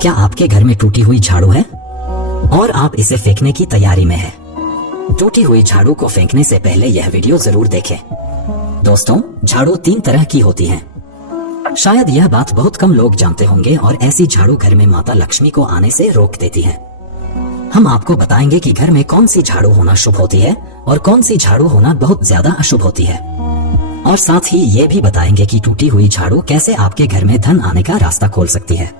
क्या आपके घर में टूटी हुई झाड़ू है और आप इसे फेंकने की तैयारी में है? टूटी हुई झाड़ू को फेंकने से पहले यह वीडियो जरूर देखें। दोस्तों, झाड़ू 3 तरह की होती हैं। शायद यह बात बहुत कम लोग जानते होंगे और ऐसी झाड़ू घर में माता लक्ष्मी को आने से रोक देती है। हम आपको बताएंगे कि घर में कौन सी झाड़ू होना शुभ होती है और कौन सी झाड़ू होना बहुत ज्यादा अशुभ होती है, और साथ ही ये भी बताएंगे कि टूटी हुई झाड़ू कैसे आपके घर में धन आने का रास्ता खोल सकती है।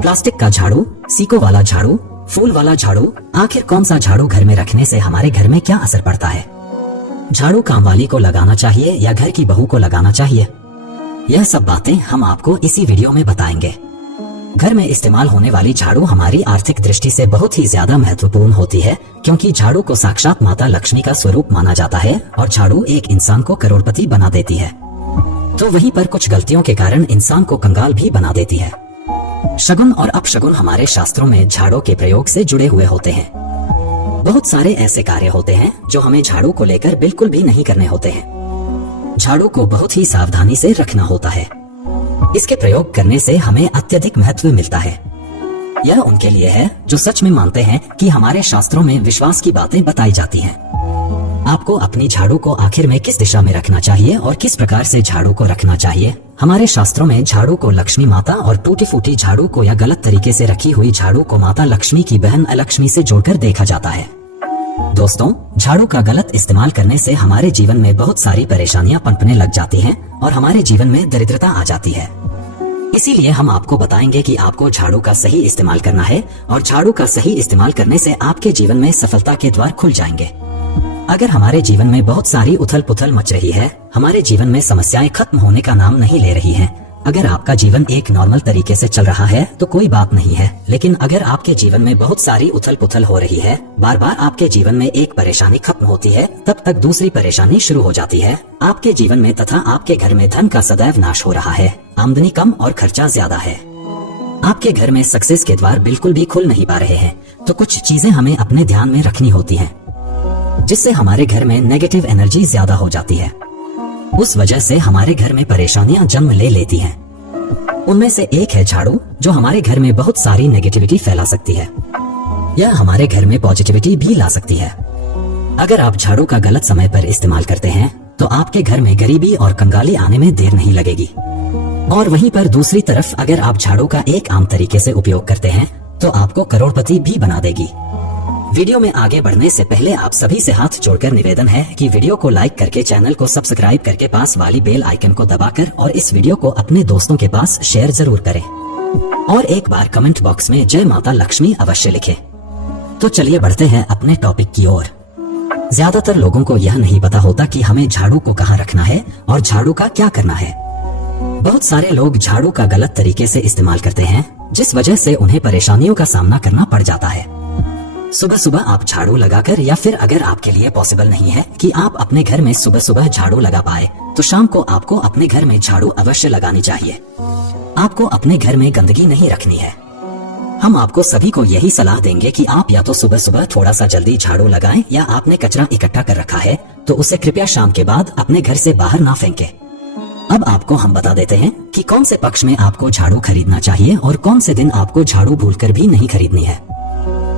प्लास्टिक का झाड़ू, सीकों वाला झाड़ू, फूल वाला झाड़ू, आखिर कौन सा झाड़ू घर में रखने से हमारे घर में क्या असर पड़ता है? झाड़ू काम वाली को लगाना चाहिए या घर की बहू को लगाना चाहिए? यह सब बातें हम आपको इसी वीडियो में बताएंगे। घर में इस्तेमाल होने वाली झाड़ू हमारी आर्थिक दृष्टि से बहुत ही ज्यादा महत्वपूर्ण होती है, क्योंकि झाड़ू को साक्षात माता लक्ष्मी का स्वरूप माना जाता है और झाड़ू एक इंसान को करोड़पति बना देती है। तो वहीं पर कुछ गलतियों के कारण इंसान को कंगाल भी बना देती है। शगुन और अपशगुन हमारे शास्त्रों में झाड़ू के प्रयोग से जुड़े हुए होते हैं। बहुत सारे ऐसे कार्य होते हैं जो हमें झाड़ू को लेकर बिल्कुल भी नहीं करने होते हैं। झाड़ू को बहुत ही सावधानी से रखना होता है। इसके प्रयोग करने से हमें अत्यधिक महत्व मिलता है। यह उनके लिए है जो सच में मानते हैं कि हमारे शास्त्रों में विश्वास की बातें बताई जाती हैं। आपको अपनी झाड़ू को आखिर में किस दिशा में रखना चाहिए और किस प्रकार से झाड़ू को रखना चाहिए? हमारे शास्त्रों में झाड़ू को लक्ष्मी माता और टूटी फूटी झाड़ू को या गलत तरीके से रखी हुई झाड़ू को माता लक्ष्मी की बहन अलक्ष्मी से जोड़कर देखा जाता है। दोस्तों, झाड़ू का गलत इस्तेमाल करने से हमारे जीवन में बहुत सारी परेशानियां पनपने लग जाती हैं और हमारे जीवन में दरिद्रता आ जाती है। इसीलिए हम आपको बताएंगे कि आपको झाड़ू का सही इस्तेमाल करना है और झाड़ू का सही इस्तेमाल करने से आपके जीवन में सफलता के द्वार खुल जाएंगे। अगर हमारे जीवन में बहुत सारी उथल पुथल मच रही है, हमारे जीवन में समस्याएं खत्म होने का नाम नहीं ले रही हैं, अगर आपका जीवन एक नॉर्मल तरीके से चल रहा है तो कोई बात नहीं है, लेकिन अगर आपके जीवन में बहुत सारी उथल पुथल हो रही है, बार बार आपके जीवन में एक परेशानी खत्म होती है, तब तक दूसरी परेशानी शुरू हो जाती है आपके जीवन में, तथा आपके घर में धन का सदैव नाश हो रहा है, आमदनी कम और खर्चा ज्यादा है, आपके घर में सक्सेस के द्वार बिल्कुल भी खुल नहीं पा रहे हैं, तो कुछ चीजें हमें अपने ध्यान में रखनी होती हैं, जिससे हमारे घर में नेगेटिव एनर्जी ज्यादा हो जाती है। उस वजह से हमारे घर में परेशानियां जन्म ले लेती हैं। उनमें से एक है झाड़ू, जो हमारे घर में बहुत सारी नेगेटिविटी फैला सकती है। यह हमारे घर में पॉजिटिविटी भी ला सकती है। अगर आप झाड़ू का गलत समय पर इस्तेमाल करते हैं तो आपके घर में गरीबी और कंगाली आने में देर नहीं लगेगी, और वहीं पर दूसरी तरफ अगर आप झाड़ू का एक आम तरीके से उपयोग करते हैं तो आपको करोड़पति भी बना देगी। वीडियो में आगे बढ़ने से पहले आप सभी से हाथ जोड़कर निवेदन है कि वीडियो को लाइक करके चैनल को सब्सक्राइब करके पास वाली बेल आइकन को दबाकर और इस वीडियो को अपने दोस्तों के पास शेयर जरूर करें, और एक बार कमेंट बॉक्स में जय माता लक्ष्मी अवश्य लिखें। तो चलिए बढ़ते हैं अपने टॉपिक की ओर। ज्यादातर लोगों को यह नहीं पता होता कि हमें झाड़ू को कहाँ रखना है और झाड़ू का क्या करना है। बहुत सारे लोग झाड़ू का गलत तरीके से इस्तेमाल करते हैं, जिस वजह से उन्हें परेशानियों का सामना करना पड़ जाता है। सुबह सुबह आप झाड़ू लगाकर, या फिर अगर आपके लिए पॉसिबल नहीं है कि आप अपने घर में सुबह सुबह झाड़ू लगा पाए, तो शाम को आपको अपने घर में झाड़ू अवश्य लगानी चाहिए। आपको अपने घर में गंदगी नहीं रखनी है। हम आपको सभी को यही सलाह देंगे कि आप या तो सुबह सुबह थोड़ा सा जल्दी झाड़ू लगाएं, या आपने कचरा इकट्ठा कर रखा है तो उसे कृपया शाम के बाद अपने घर से बाहर ना फेंके। अब आपको हम बता देते हैं कि कौन से पक्ष में आपको झाड़ू खरीदना चाहिए और कौन से दिन आपको झाड़ू भूलकर भी नहीं खरीदनी है।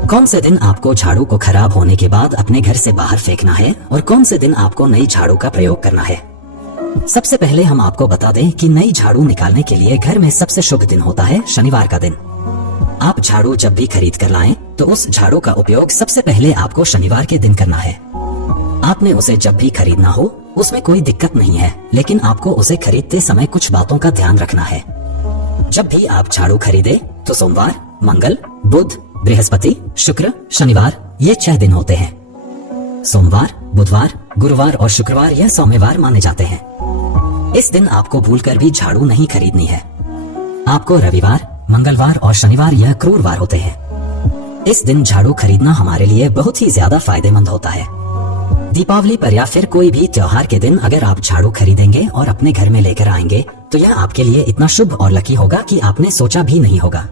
कौन से दिन आपको झाड़ू को खराब होने के बाद अपने घर से बाहर फेंकना है और कौन से दिन आपको नई झाड़ू का प्रयोग करना है। सबसे पहले हम आपको बता दें कि नई झाड़ू निकालने के लिए घर में सबसे शुभ दिन होता है शनिवार का दिन। आप झाड़ू जब भी खरीद कर लाएं तो उस झाड़ू का उपयोग सबसे पहले आपको शनिवार के दिन करना है। आपने उसे जब भी खरीदना हो उसमें कोई दिक्कत नहीं है, लेकिन आपको उसे खरीदते समय कुछ बातों का ध्यान रखना है। जब भी आप झाड़ू खरीदे तो सोमवार, मंगल, बुध, बृहस्पति, शुक्र, शनिवार ये 6 दिन होते हैं। सोमवार, बुधवार, गुरुवार और शुक्रवार यह सौम्यवार माने जाते हैं। इस दिन आपको भूलकर भी झाड़ू नहीं खरीदनी है। आपको रविवार, मंगलवार और शनिवार यह क्रूरवार होते हैं। इस दिन झाड़ू खरीदना हमारे लिए बहुत ही ज्यादा फायदेमंद होता है। दीपावली पर या फिर कोई भी त्योहार के दिन अगर आप झाड़ू खरीदेंगे और अपने घर में लेकर आएंगे तो यह आपके लिए इतना शुभ और लकी होगा कि आपने सोचा भी नहीं होगा।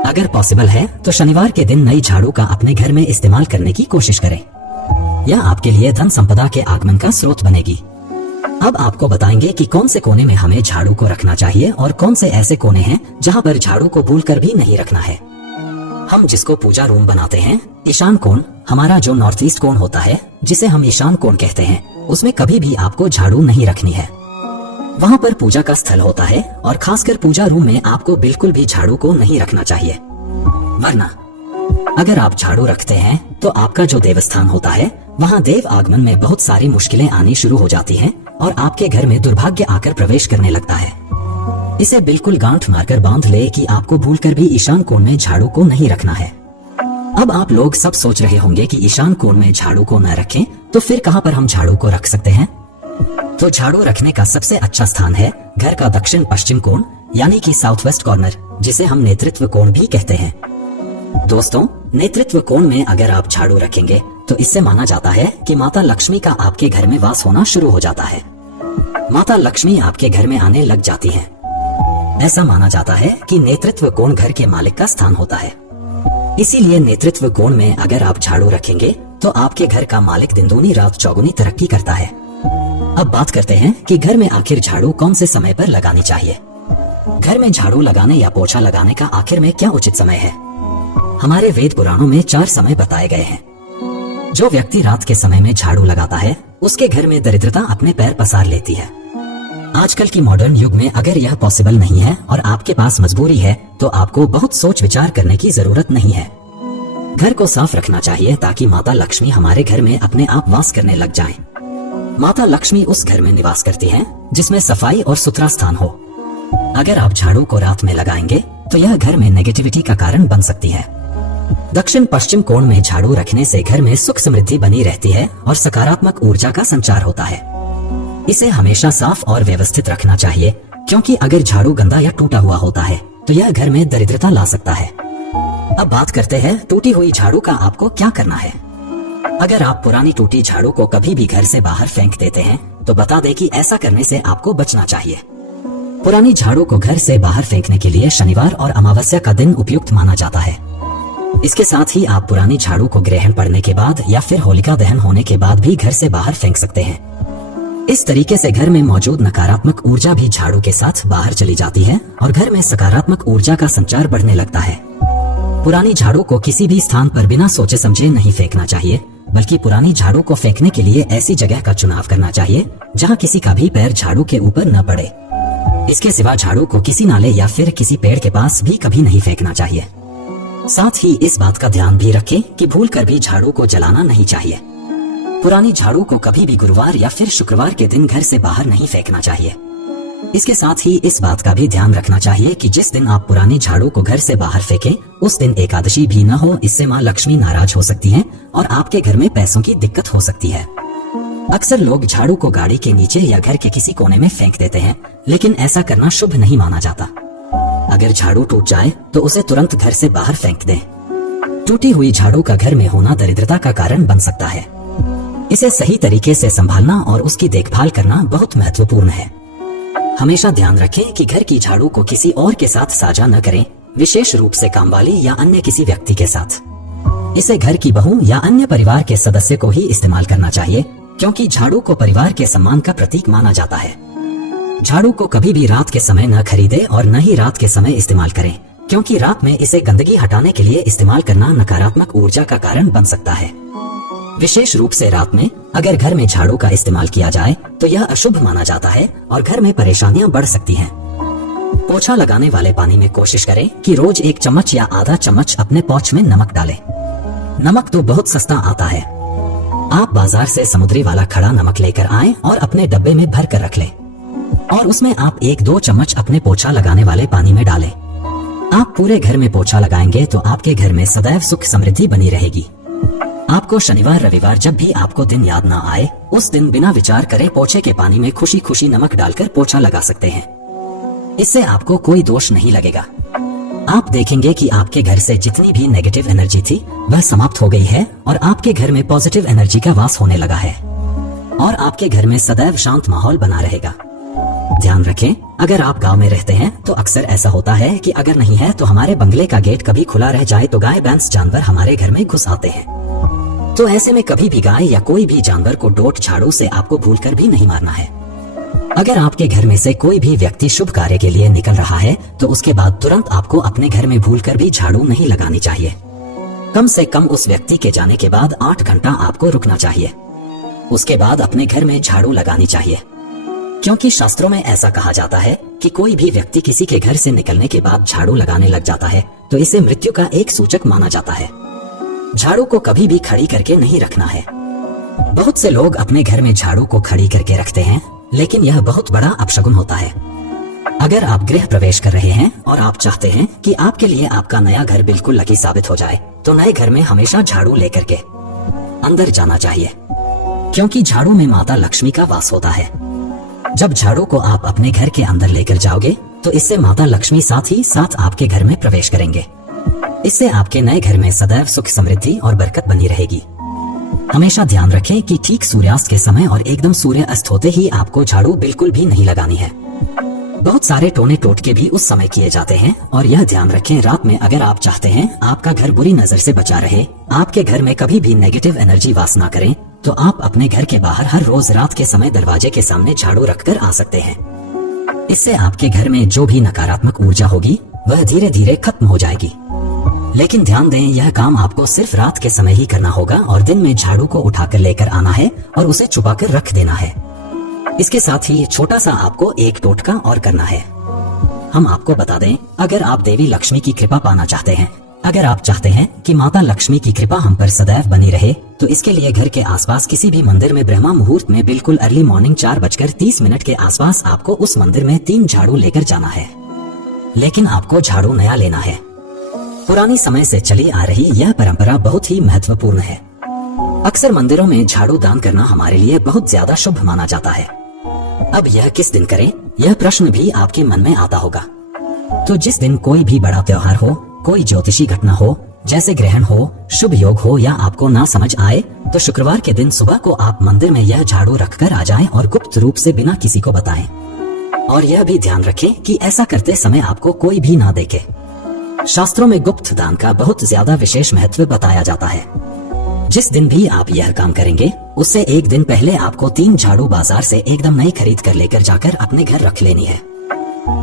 अगर पॉसिबल है तो शनिवार के दिन नई झाड़ू का अपने घर में इस्तेमाल करने की कोशिश करें। यह आपके लिए धन संपदा के आगमन का स्रोत बनेगी। अब आपको बताएंगे कि कौन से कोने में हमें झाड़ू को रखना चाहिए और कौन से ऐसे कोने हैं जहां पर झाड़ू को भूलकर भी नहीं रखना है। हम जिसको पूजा रूम बनाते हैं, ईशान कोण, हमारा जो नॉर्थ ईस्ट कोण होता है, जिसे हम ईशान कोण कहते हैं, उसमें कभी भी आपको झाड़ू नहीं रखनी है। वहाँ पर पूजा का स्थल होता है और खासकर पूजा रूम में आपको बिल्कुल भी झाड़ू को नहीं रखना चाहिए। वरना अगर आप झाड़ू रखते हैं तो आपका जो देवस्थान होता है, वहाँ देव आगमन में बहुत सारी मुश्किलें आनी शुरू हो जाती हैं और आपके घर में दुर्भाग्य आकर प्रवेश करने लगता है। इसे बिल्कुल गांठ मारकर बांध ले कि आपको भूलकर भी ईशान कोण में झाड़ू को नहीं रखना है। अब आप लोग सब सोच रहे होंगे कि ईशान कोण में झाड़ू को न रखें तो फिर कहाँ पर हम झाड़ू को रख सकते हैं? तो झाड़ू रखने का सबसे अच्छा स्थान है घर का दक्षिण पश्चिम कोण, यानी कि साउथ वेस्ट कॉर्नर, जिसे हम नेतृत्व कोण भी कहते हैं। दोस्तों, नेतृत्व कोण में अगर आप झाड़ू रखेंगे तो इससे माना जाता है कि माता लक्ष्मी का आपके घर में वास होना शुरू हो जाता है। माता लक्ष्मी आपके घर में आने लग जाती हैं। ऐसा माना जाता है कि नेतृत्व कोण घर के मालिक का स्थान होता है। इसीलिए नेतृत्व कोण में अगर आप झाड़ू रखेंगे तो आपके घर का मालिक दिन दूनी रात चौगुनी तरक्की करता है। अब बात करते हैं कि घर में आखिर झाड़ू कौन से समय पर लगानी चाहिए। घर में झाड़ू लगाने या पोछा लगाने का आखिर में क्या उचित समय है? हमारे वेद पुराणों में 4 समय बताए गए हैं। जो व्यक्ति रात के समय में झाड़ू लगाता है, उसके घर में दरिद्रता अपने पैर पसार लेती है। आजकल की मॉडर्न युग में अगर यह पॉसिबल नहीं है और आपके पास मजबूरी है तो आपको बहुत सोच विचार करने की जरूरत नहीं है। घर को साफ रखना चाहिए ताकि माता लक्ष्मी हमारे घर में अपने आप वास करने लग जाएं। माता लक्ष्मी उस घर में निवास करती हैं जिसमें सफाई और सुथरा स्थान हो। अगर आप झाड़ू को रात में लगाएंगे तो यह घर में नेगेटिविटी का कारण बन सकती है। दक्षिण पश्चिम कोण में झाड़ू रखने से घर में सुख समृद्धि बनी रहती है और सकारात्मक ऊर्जा का संचार होता है। इसे हमेशा साफ और व्यवस्थित रखना चाहिए, क्योंकि अगर झाड़ू गंदा या टूटा हुआ होता है तो यह घर में दरिद्रता ला सकता है। अब बात करते हैं टूटी हुई झाड़ू का आपको क्या करना है। अगर आप पुरानी टूटी झाड़ू को कभी भी घर से बाहर फेंक देते हैं तो बता दें कि ऐसा करने से आपको बचना चाहिए। पुरानी झाड़ू को घर से बाहर फेंकने के लिए शनिवार और अमावस्या का दिन उपयुक्त माना जाता है। इसके साथ ही आप पुरानी झाड़ू को ग्रहण पड़ने के बाद या फिर होलिका दहन होने के बाद भी घर से बाहर फेंक सकते हैं। इस तरीके से घर में मौजूद नकारात्मक ऊर्जा भी झाड़ू के साथ बाहर चली जाती है और घर में सकारात्मक ऊर्जा का संचार बढ़ने लगता है। पुरानी झाड़ू को किसी भी स्थान पर बिना सोचे समझे नहीं फेंकना चाहिए, बल्कि पुरानी झाड़ू को फेंकने के लिए ऐसी जगह का चुनाव करना चाहिए जहां किसी का भी पैर झाड़ू के ऊपर न पड़े। इसके सिवा झाड़ू को किसी नाले या फिर किसी पेड़ के पास भी कभी नहीं फेंकना चाहिए। साथ ही इस बात का ध्यान भी रखें कि भूलकर भी झाड़ू को जलाना नहीं चाहिए। पुरानी झाड़ू को कभी भी गुरुवार या फिर शुक्रवार के दिन घर से बाहर नहीं फेंकना चाहिए। इसके साथ ही इस बात का भी ध्यान रखना चाहिए कि जिस दिन आप पुरानी झाड़ू को घर से बाहर फेंकें, उस दिन एकादशी भी न हो। इससे माँ लक्ष्मी नाराज हो सकती हैं और आपके घर में पैसों की दिक्कत हो सकती है। अक्सर लोग झाड़ू को गाड़ी के नीचे या घर के किसी कोने में फेंक देते हैं, लेकिन ऐसा करना शुभ नहीं माना जाता। अगर झाड़ू टूट जाए तो उसे तुरंत घर से बाहर फेंक दें। टूटी हुई झाड़ू का घर में होना दरिद्रता का कारण बन सकता है। इसे सही तरीके से संभालना और उसकी देखभाल करना बहुत महत्वपूर्ण है। हमेशा ध्यान रखें कि घर की झाड़ू को किसी और के साथ साझा न करें, विशेष रूप से कामवाली या अन्य किसी व्यक्ति के साथ। इसे घर की बहू या अन्य परिवार के सदस्य को ही इस्तेमाल करना चाहिए, क्योंकि झाड़ू को परिवार के सम्मान का प्रतीक माना जाता है। झाड़ू को कभी भी रात के समय न खरीदे और न ही रात के समय इस्तेमाल करें, क्योंकि रात में इसे गंदगी हटाने के लिए इस्तेमाल करना नकारात्मक ऊर्जा का कारण बन सकता है। विशेष रूप से रात में अगर घर में झाड़ू का इस्तेमाल किया जाए तो यह अशुभ माना जाता है और घर में परेशानियां बढ़ सकती हैं। पोछा लगाने वाले पानी में कोशिश करें कि रोज 1 चम्मच या आधा चम्मच अपने पोंछ में नमक डालें। नमक तो बहुत सस्ता आता है। आप बाजार से समुद्री वाला खड़ा नमक लेकर आएं और अपने डब्बे में भर कर रख लें और उसमें आप 1-2 चम्मच अपने पोछा लगाने वाले पानी में डालें। आप पूरे घर में पोछा लगाएंगे तो आपके घर में सदैव सुख समृद्धि बनी रहेगी। आपको शनिवार रविवार जब भी आपको दिन याद ना आए, उस दिन बिना विचार करे पोछे के पानी में खुशी खुशी नमक डालकर पोछा लगा सकते हैं। इससे आपको कोई दोष नहीं लगेगा। आप देखेंगे कि आपके घर से जितनी भी नेगेटिव एनर्जी थी वह समाप्त हो गई है और आपके घर में पॉजिटिव एनर्जी का वास होने लगा है और आपके घर में सदैव शांत माहौल बना रहेगा। ध्यान रखें, अगर आप गांव में रहते हैं तो अक्सर ऐसा होता है कि अगर नहीं है तो हमारे बंगले का गेट कभी खुला रह जाए तो गाय भैंस जानवर हमारे घर में घुस आते हैं। तो ऐसे में कभी भी गाय या कोई भी जानवर को डोट झाड़ू से आपको भूलकर भी नहीं मारना है। अगर आपके घर में से कोई भी व्यक्ति शुभ कार्य के लिए निकल रहा है तो उसके बाद तुरंत आपको अपने घर में भूलकर भी झाड़ू नहीं लगानी चाहिए। कम से कम उस व्यक्ति के जाने के बाद 8 घंटा आपको रुकना चाहिए। उसके बाद अपने घर में झाड़ू लगानी चाहिए, क्योंकि शास्त्रों में ऐसा कहा जाता है कि कोई भी व्यक्ति किसी के घर से निकलने के बाद झाड़ू लगाने लग जाता है तो इसे मृत्यु का एक सूचक माना जाता है। झाड़ू को कभी भी खड़ी करके नहीं रखना है। बहुत से लोग अपने घर में झाड़ू को खड़ी करके रखते हैं, लेकिन यह बहुत बड़ा अपशगुन होता है। अगर आप गृह प्रवेश कर रहे हैं और आप चाहते हैं कि आपके लिए आपका नया घर बिल्कुल लकी साबित हो जाए, तो नए घर में हमेशा झाड़ू लेकर के अंदर जाना चाहिए, क्योंकि झाड़ू में माता लक्ष्मी का वास होता है। जब झाड़ू को आप अपने घर के अंदर लेकर जाओगे तो इससे माता लक्ष्मी साथ ही साथ आपके घर में प्रवेश करेंगे। इससे आपके नए घर में सदैव सुख समृद्धि और बरकत बनी रहेगी। हमेशा ध्यान रखें कि ठीक सूर्यास्त के समय और एकदम सूर्य अस्त होते ही आपको झाड़ू बिल्कुल भी नहीं लगानी है। बहुत सारे टोने टोटके भी उस समय किए जाते हैं, और यह ध्यान रखें रात में अगर आप चाहते हैं आपका घर बुरी नजर से बचा रहे, आपके घर में कभी भी नेगेटिव एनर्जी वास ना करें, तो आप अपने घर के बाहर हर रोज रात के समय दरवाजे के सामने झाड़ू रखकर आ सकते हैं। इससे आपके घर में जो भी नकारात्मक ऊर्जा होगी वह धीरे धीरे खत्म हो जाएगी। लेकिन ध्यान दें, यह काम आपको सिर्फ रात के समय ही करना होगा और दिन में झाड़ू को उठाकर लेकर आना है और उसे छुपाकर रख देना है। इसके साथ ही छोटा सा आपको एक टोटका और करना है। हम आपको बता दें, अगर आप देवी लक्ष्मी की कृपा पाना चाहते हैं, अगर आप चाहते हैं कि माता लक्ष्मी की कृपा हम पर सदैव बनी रहे, तो इसके लिए घर के आसपास किसी भी मंदिर में ब्रह्मा मुहूर्त में बिल्कुल अर्ली मॉर्निंग 4:30 के आसपास आपको उस मंदिर में 3 झाड़ू लेकर जाना है। लेकिन आपको झाड़ू नया लेना है। पुरानी समय से चली आ रही यह परंपरा बहुत ही महत्वपूर्ण है। अक्सर मंदिरों में झाड़ू दान करना हमारे लिए बहुत ज्यादा शुभ माना जाता है। अब यह किस दिन करें, यह प्रश्न भी आपके मन में आता होगा। तो जिस दिन कोई भी बड़ा त्योहार हो, कोई ज्योतिषी घटना हो, जैसे ग्रहण हो, शुभ योग हो, या आपको ना समझ आए, तो शुक्रवार के दिन सुबह को आप मंदिर में यह झाड़ू रखकर आ जाएं और गुप्त रूप से बिना किसी को बताएं। और यह भी ध्यान रखें कि ऐसा करते समय आपको कोई भी ना देखे। शास्त्रों में गुप्त दान का बहुत ज्यादा विशेष महत्व बताया जाता है। जिस दिन भी आप यह काम करेंगे उससे एक दिन पहले आपको 3 झाड़ू बाजार से एकदम नई खरीद कर लेकर जाकर अपने घर रख लेनी है।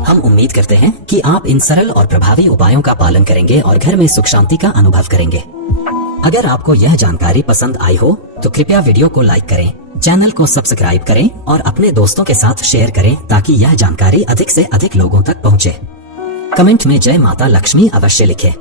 हम उम्मीद करते हैं कि आप इन सरल और प्रभावी उपायों का पालन करेंगे और घर में सुख शांति का अनुभव करेंगे। अगर आपको यह जानकारी पसंद आई हो तो कृपया वीडियो को लाइक करें, चैनल को सब्सक्राइब करें और अपने दोस्तों के साथ शेयर करें ताकि यह जानकारी अधिक से अधिक लोगों तक पहुंचे। कमेंट में जय माता लक्ष्मी अवश्य लिखें।